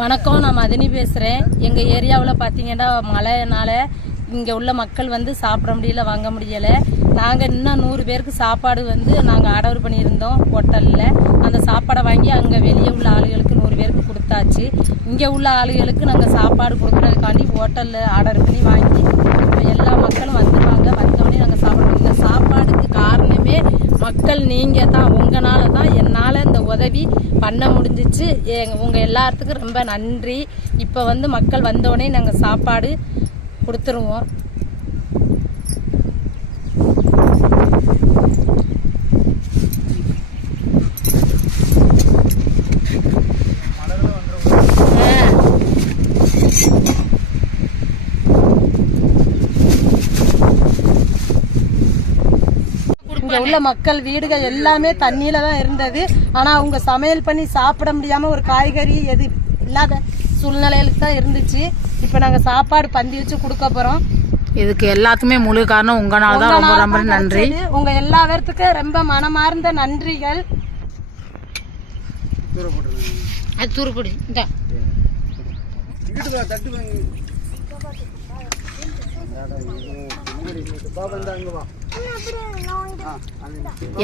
வணக்கம் நான் மதினி பேசுகிறேன் எங்கள் ஏரியாவில் பார்த்தீங்கன்னா மழைனால இங்கே உள்ள மக்கள் வந்து சாப்பிட முடியல வாங்க முடியலை. நாங்கள் இன்னும் நூறு பேருக்கு சாப்பாடு வந்து நாங்கள் ஆர்டர் பண்ணியிருந்தோம் ஹோட்டலில் அந்த சாப்பாடை வாங்கி அங்கே வெளியே உள்ள ஆளுகளுக்கு நூறு பேருக்கு கொடுத்தாச்சு. இங்கே உள்ள ஆளுகளுக்கு நாங்கள் சாப்பாடு கொடுக்குறதுக்காண்டி ஹோட்டலில் ஆர்டர் பண்ணி வாங்கி இப்போ எல்லா மக்களும் வந்துருவாங்க. வந்தோடனே நாங்கள் சாப்பிடுவோம் முடியல சாப்பாடுக்கு காரணமே மக்கள் நீங்கள் தான் உங்களால தான் என்னால் இந்த உதவி பண்ண முடிஞ்சிச்சு. எங்க- உங்கள் எல்லாத்துக்கும் ரொம்ப நன்றி. இப்போ வந்து மக்கள் வந்தோடனே நாங்கள் சாப்பாடு கொடுத்துருவோம் ஆ. இங்க உள்ள மக்கள் வீடுகள் எல்லாமே தண்ணியில தான் இருந்தது. ஆனா அவங்க சமையல் பண்ணி சாப்பிட முடியாம ஒரு காய்கறி எது இல்லாத சூழ்நிலைகளுக்கு தான் இருந்துச்சு. இப்ப நாங்க சாப்பாடு பந்தி வச்சு கொடுக்க போறோம். இதுக்கு எல்லாத்துக்குமே முழு காரணம் உங்களால தான் ரொம்ப ரொம்ப நன்றி. உங்க எல்லா பேர்த்துக்கும் ரொம்ப மனமார்ந்த நன்றிகள். அது தூருப்படி. இந்த.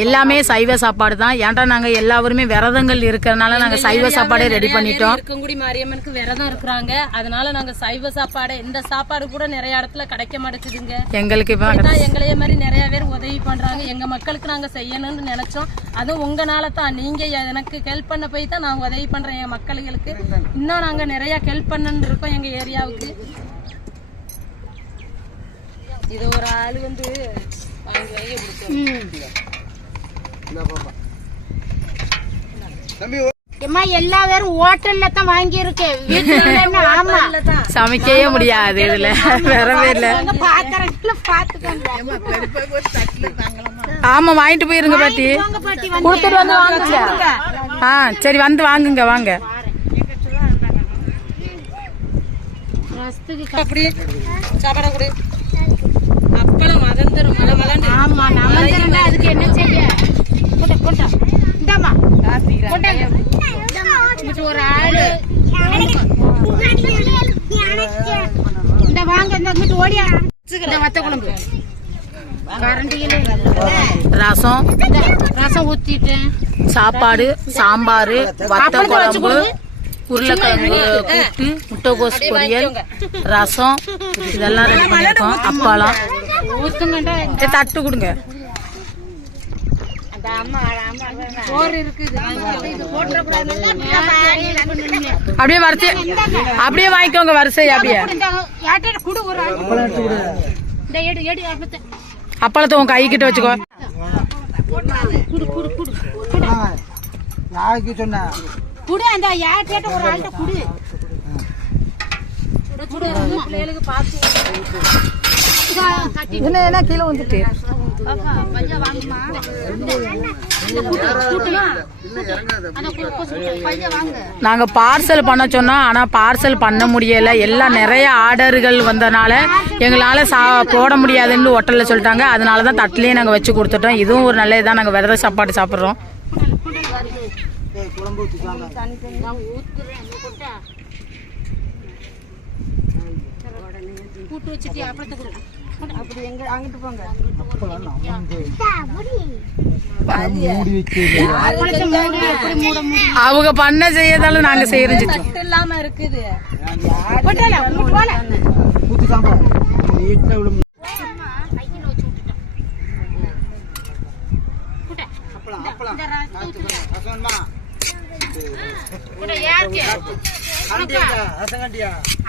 எல்லாமே சைவ சாப்பாடு தான். ஏன்டா நாங்க எல்லாருமே விரதங்கள் இருக்கிறதுனால நாங்க சைவ சாப்பாடே ரெடி பண்ணிட்டோம். இருக்கங்குடி மாரியம்மனுக்கு விரதம் இருக்கிறாங்க. அதனால நாங்க சைவ சாப்பாடு இந்த சாப்பாடு கூட நிறைய இடத்துல கிடைக்க மாட்டேங்குதுங்க. எங்களுக்கு எங்களைய மாதிரி நிறைய பேர் உதவி பண்றாங்க. எங்க மக்களுக்கு நாங்க செய்யணும்னு நினைச்சோம். அதுவும் உங்கனால தான். நீங்க எனக்கு ஹெல்ப் பண்ண போய் தான் நான் உதவி பண்றேன் என் மக்களுக்கு இன்னும் நாங்க நிறைய ஹெல்ப் பண்ணணும்னு இருக்கோம் எங்க ஏரியாவுக்கு. இது ஒரு ஆள் வந்து வாங்கி வாங்கி கொடுத்தோம். அம்மா எல்லா பேரும் ஹோட்டல்ல தான் வாங்கி இருக்கேன் ஆமா. சமைக்கவே முடியாது இதுல. பாத்துக்கோங்க. ஆமா வாங்கிட்டு போயிருங்க பாட்டி. உங்க பாட்டி வந்து கொடுத்துட்டு வந்து வாங்குங்க. ஆ சரி வந்து வாங்குங்க வாங்க. அப்படி சாப்பாடு ஆமா நம்ம இருந்தா அதுக்கு என்ன செய்ய? கொண்டா கொண்டா இந்தாம்மா. கொண்டாங்க இங்கிட்டு ஒரு ஆளு. இந்த வாங்க இந்த இங்கிட்டு ஓடியா. இந்த வத்த குழம்பு. கரண்டியில. ரசம். ரசம் ஊத்திட்டேன் சாப்பாடு சாம்பார் வத்த குழம்பு உருளைக்கிழங்கு கூட்டு முட்டைகோஸ் பொரியல் ரசம் இதெல்லாம் ரெடி பண்ணியிருக்கோம். அப்பளம். தட்டு கொடுங்க. அப்படியே வரிசை. அப்படியே வாங்கிக்கோங்க வரிசை அப்படியே. அப்பளத்தை உன் கை கிட்ட வச்சுக்கோ. குடு யாருக்கு சொன்ன? அந்த யார்கிட்ட ஒரு ஆள்கிட்ட குடு. குடு அம்மா. பிள்ளைகளுக்கு பார்த்து இங்க கட்டி என்ன என்ன கீழே வந்துட்டு. நாங்க பார்சல் பண்ண சொன்னோம் ஆனா பார்சல் பண்ண முடியல எல்லாம் நிறைய ஆர்டர்கள் வந்தனால எங்களால சா போட முடியாதுன்னு ஹோட்டல்ல சொல்லிட்டாங்க அதனால தான் தட்டிலேயே நாங்க வச்சு கொடுத்துட்டோம் இதுவும் ஒரு நல்ல இதான் நாங்க விரத சாப்பாடு சாப்பிடுறோம் கொட்டா. அப்பளத்தை கொடு. அப்படி எங்க அங்கிட்டு போங்க? அவங்க பண்ண செய்யறதால நாங்க தட்டு இல்லாம இருக்குது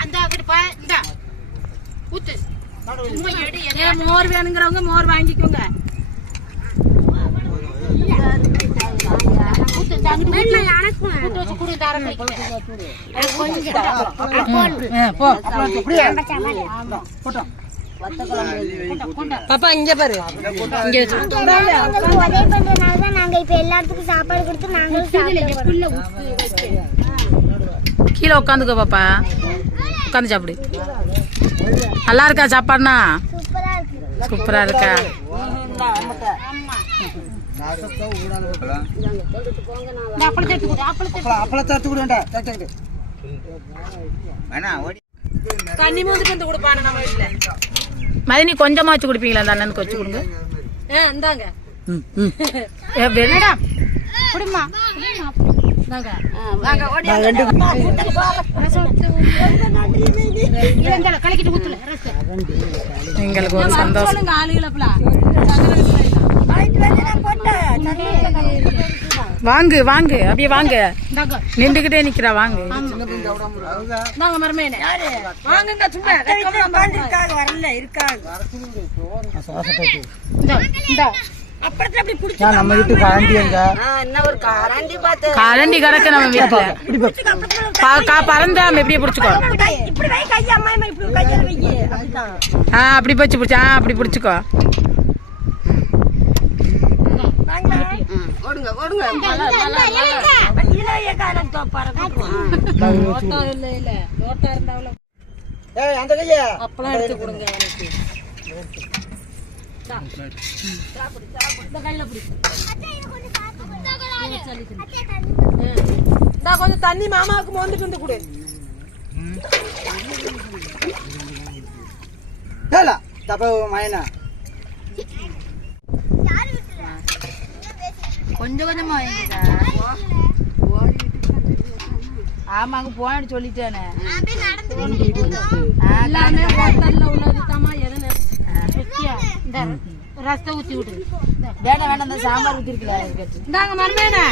அந்த அங்கிட்டு பா, இந்தா. ஊத்து. ஏன் மோர் வேணுங்கிறவங்க மோர் வாங்கிக்கோங்க. பாப்பா இங்க பாரு. இங்க உதவி பண்றதுனால தான் நாங்க இப்ப எல்லாத்துக்கும் சாப்பாடு கொடுத்து நாங்களும். கீழே உட்காந்துக்கோ பாப்பா. உட்காந்து சாப்பிடு. நல்லா இருக்கா சாப்பாடுனா? சூப்பரா இருக்கு. மதினி கொஞ்சமா வச்சு குடிப்பீங்களா? அந்த அண்ணனுக்கு வச்சு கொடுங்க. இந்தாங்க. குடுமா. எங்களுக்கு ஒரு சந்தோஷம். வாங்கு வாங்கு. அப்படியே வாங்க. நின்றுகிட்டே நிக்கிறா வாங்க. நாங்க மரமேனே இந்தா நான் நம்ம வீட்டு காண்டி எங்க? கரண்டி கிடக்கு நம்ம வீட்டுல ப- கா- பறந்தாம எப்படியே பிடிச்சுக்கோ? ஆ அப்படி போச்சு பிடிச்சா. ஆ அப்படி பிடிச்சுக்கோ. லோட்டா இல்ல இல்ல. லோட்டா இருந்தாவில ஏய் அந்த கையா. அப்பெல்லாம் எடுத்து கொடுங்க எனக்கு. இந்தா. கொஞ்சம் தண்ணி மாமாவுக்கு மோந்துட்டு வந்து கொடு. தப்ப மயனா. கொஞ்சம் கொஞ்சமா ஆமாங்க போன்னு சொல்லிட்டேனே. எல்லாமே ஹோட்டல்ல உள்ளது தாமா எதை வெட்டியா இந்த ரசத்தை ஊத்தி விடு. வேணாம் வேணாம் இந்த சாம்பார் ஊத்திருக்கல இந்தாங்க மரமேனே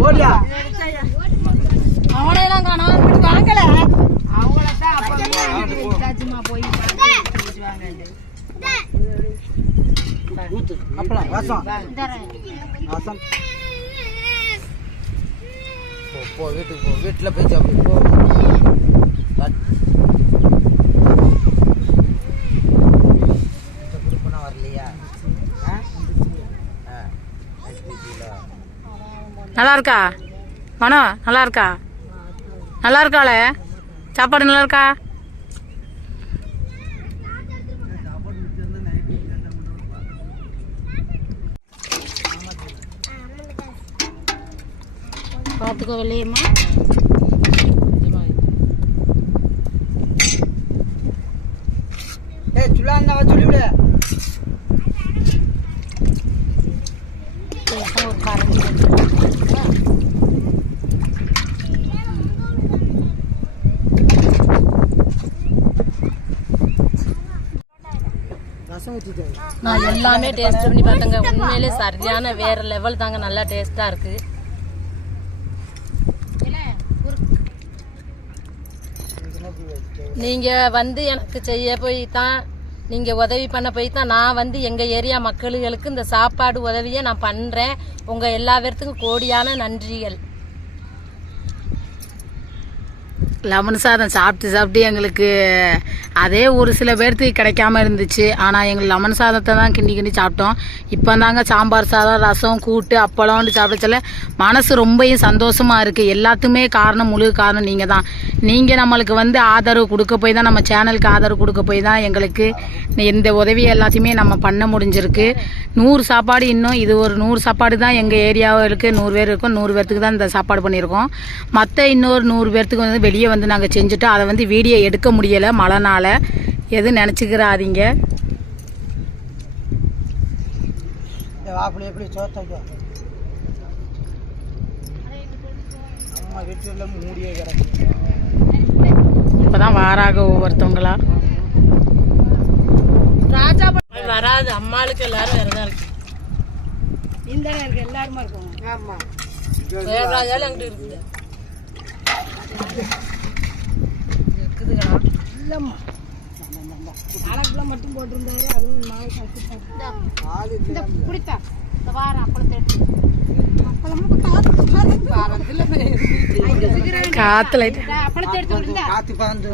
ஓடியா ஓடியா. அவனையெல்லாம் காணோம். இப்படி வாங்கல. அவங்களத்தான் அப்பா போய் ஊத்து. அப்பளம் ரசம். போ போ வீட்டுக்கு போ. வீட்டுல போய் சாப்பிடு. போ குடும்பம் வரலையா ஆ? ஆ. நல்லா இருக்கா மனோ நல்லா இருக்கா நல்லா இருக்காளே சாப்பாடு நல்லா இருக்கா பார்த்துக்கோ வெள்ளையம்மா ஏ சுல்லா அண்ணாவை சொல்லிவிடு லேசா ஒரு காரம் போட்டு. ரசம் ஊற்றிட்டேன் நான் எல்லாமே டேஸ்ட் பண்ணி பார்த்தங்க உண்மையிலே சரியான வேற லெவல் தாங்க. நல்லா டேஸ்டா இருக்கு. நீங்க வந்து எனக்கு செய்ய போய் தான் நீங்க உதவி பண்ண போய் தான் நான் வந்து எங்க ஏரியா மக்களுக்கு இந்த சாப்பாடு உதவியை நான் பண்றேன். உங்க எல்லா பேர்த்துக்கும் கோடியான நன்றிகள். லெமன் சாதம் சாப்பிட்டு சாப்பிட்டு எங்களுக்கு அதே ஒரு சில பேர்த்துக்கு கிடைக்காம இருந்துச்சு. ஆனால் எங்களுக்கு லெமன் சாதத்தை தான் கிண்டி கிண்டி சாப்பிட்டோம். இப்போ தாங்க சாம்பார் சாதம் ரசம் கூட்டு அப்பளம்னு சாப்பிடச்சல மனசு ரொம்பவும் சந்தோஷமாக இருக்குது எல்லாத்துக்குமே காரணம் முழு காரணம் நீங்கள் தான். நீங்கள் நம்மளுக்கு வந்து ஆதரவு கொடுக்க போய் தான் நம்ம சேனலுக்கு ஆதரவு கொடுக்க போய் தான் எங்களுக்கு இந்த உதவி எல்லாத்தையுமே நம்ம பண்ண முடிஞ்சிருக்கு. நூறு சாப்பாடு இன்னும் இது ஒரு நூறு சாப்பாடு தான் எங்கள் ஏரியாவுக்கு நூறு பேர் இருக்கும். நூறு பேர்த்துக்கு தான் இந்த சாப்பாடு பண்ணியிருக்கோம். மற்ற இன்னொரு நூறு பேர்த்துக்கு வந்து வெளியே வந்து நாங்கள் செஞ்சுட்டோம் அதை வந்து வீடியோ எடுக்க முடியலை மழைனால. எதுவும் நினச்சிக்கிறாதீங்க. இப்போ தான் வாராக ஒவ்வொருத்தவங்களா ராஜா வராது. அம்மாளுக்கு எல்லாரும் வேறதா இருக்கு. இந்த இருக்கு எல்லாருமா இருக்கும் ஆமா. வேற ராஜாலும் அங்கிட்டு இருக்குது? இந்த. அப்பளத்தை எடுத்து. விடுந்தா காத்து. பறந்து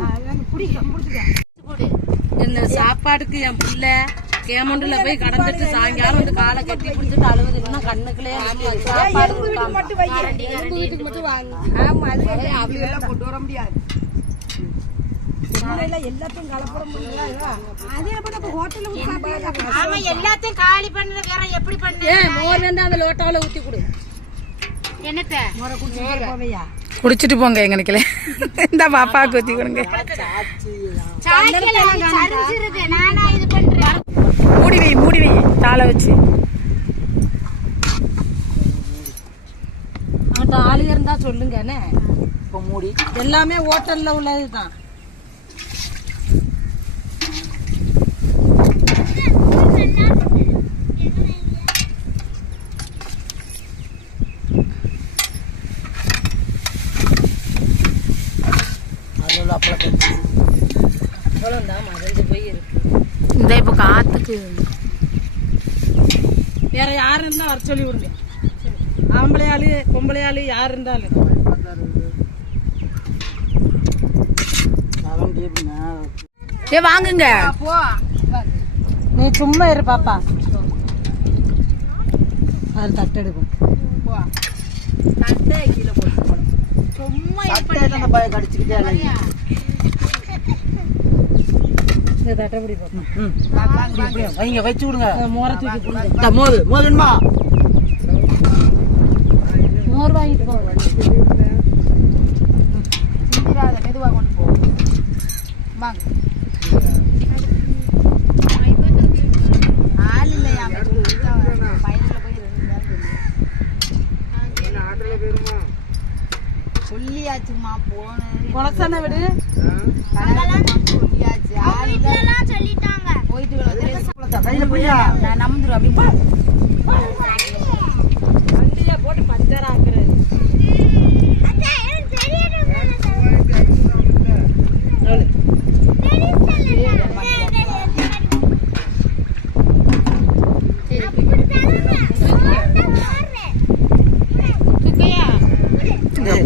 இந்த சாப்பாடுக்கு என் பிள்ளை கேமண்டுல போய் கடந்துட்டு சாயங்காலம் வந்து காலை கட்டி பிடிச்சிட்டு அழுகுது இன்னும் கண்ணுக்குள்ளே. சாப்பாடு கொடுக்காம. ஆமா எல்லாத்தையும் காலி பண்ணல வேற. எப்படி பண்ண? மோர் வேண்டாம் அந்த லோட்டாவில் ஊத்தி கொடு. என்னத்த? குடிச்சிட்டு போங்க எங்க நிக்கல இந்த பாப்பா ஊத்தி கொடுங்க. சாய்க்கல சரிஞ்சிருது. நானா இது பண்றேன். மூடி வை மூடி வை. தாளை வச்சு. ஆளு இருந்தா சொல்லுங்க என்ன? இப்போ மூடி. எல்லாமே ஹோட்டல்ல உள்ளதுதான் அதில் உள்ள அப்பளத்தை அவ்வளவுதான் மறந்து போய் இருக்கு இந்த இப்ப காத்துக்கு. வேற யார் இருந்தா வர சொல்லி விடுங்க. ஆம்பளை ஆளு பொம்பளை ஆளு யார் இருந்தாலும் ஏ வாங்குங்க. நீ சும்மா இரு பாப்பா. அது தட்டெடுக்கும் வச்சு விடுங்க. மோர தூக்கி மோது மோதுமா மோர் வாங்கிட்டு போங்க மெதுவா கொண்டு போ வாங்க ஆள் இல்லையா பயணில் போய் ரெண்டு நேரம் சொல்லி. சொல்லியாச்சுமா போன குணசான விடு சொல்லியாச்சு ஆள் இல்ல. சொல்லிட்டாங்க போயிட்டு வந்து கையில் போய்யா நான் நம்புறேன் அப்படி போ. வண்டியை போட்டு பஞ்சர் ஆக்குறது இங்க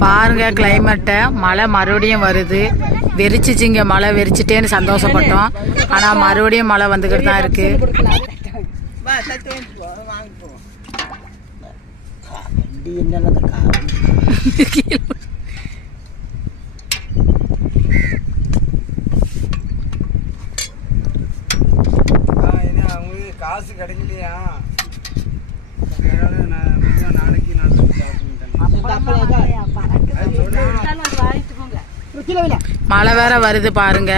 பாருங்க கிளைமேட்டை மழை மறுபடியும் வருது. வெறிச்சிச்சிங்க மழை வெறிச்சிட்டேன்னு சந்தோஷப்பட்டோம். ஆனா மறுபடியும் மழை வந்துகிட்டு தான் இருக்கு வண்டி என்னென்ன அந்த கார் காசு கிடைக்கலையா நாளைக்கு மழை வேற வருது பாருங்க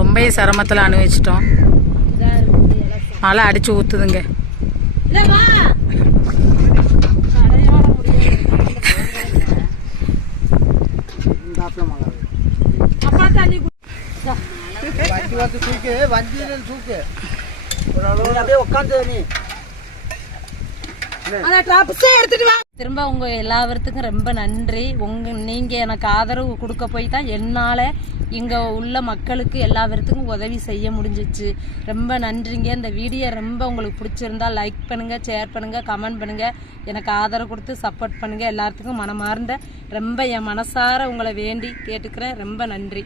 ரொம்ப சிரமத்துல அனுபவிச்சிட்டோம் இதா இருக்கு இலை. மழை அடிச்சு ஊத்துதுங்க இல்ல வா கடையோட முடியாது இந்த அப்பளம் மழை அப்பா தண்ணி குடி- வந்து தூக்கு வண்டியில தூக்கு. நீ அப்படியே உட்காந்து நீ. திரும்ப உங்க எல்லாவற்றுக்கும் ரொம்ப நன்றி. உங்க நீங்க எனக்கு ஆதரவு கொடுக்க போய் தான் என்னால இங்க உள்ள மக்களுக்கு எல்லாவற்றுக்கும் உதவி செய்ய முடிஞ்சிச்சு. ரொம்ப நன்றிங்க. இந்த வீடியோ ரொம்ப உங்களுக்கு பிடிச்சிருந்தா லைக் பண்ணுங்க ஷேர் பண்ணுங்க கமெண்ட் பண்ணுங்க. எனக்கு ஆதரவு கொடுத்து சப்போர்ட் பண்ணுங்க. எல்லாத்துக்கும் மனமார்ந்த ரொம்ப என் மனசார உங்களை வேண்டி கேட்டுக்கிறேன். ரொம்ப நன்றி.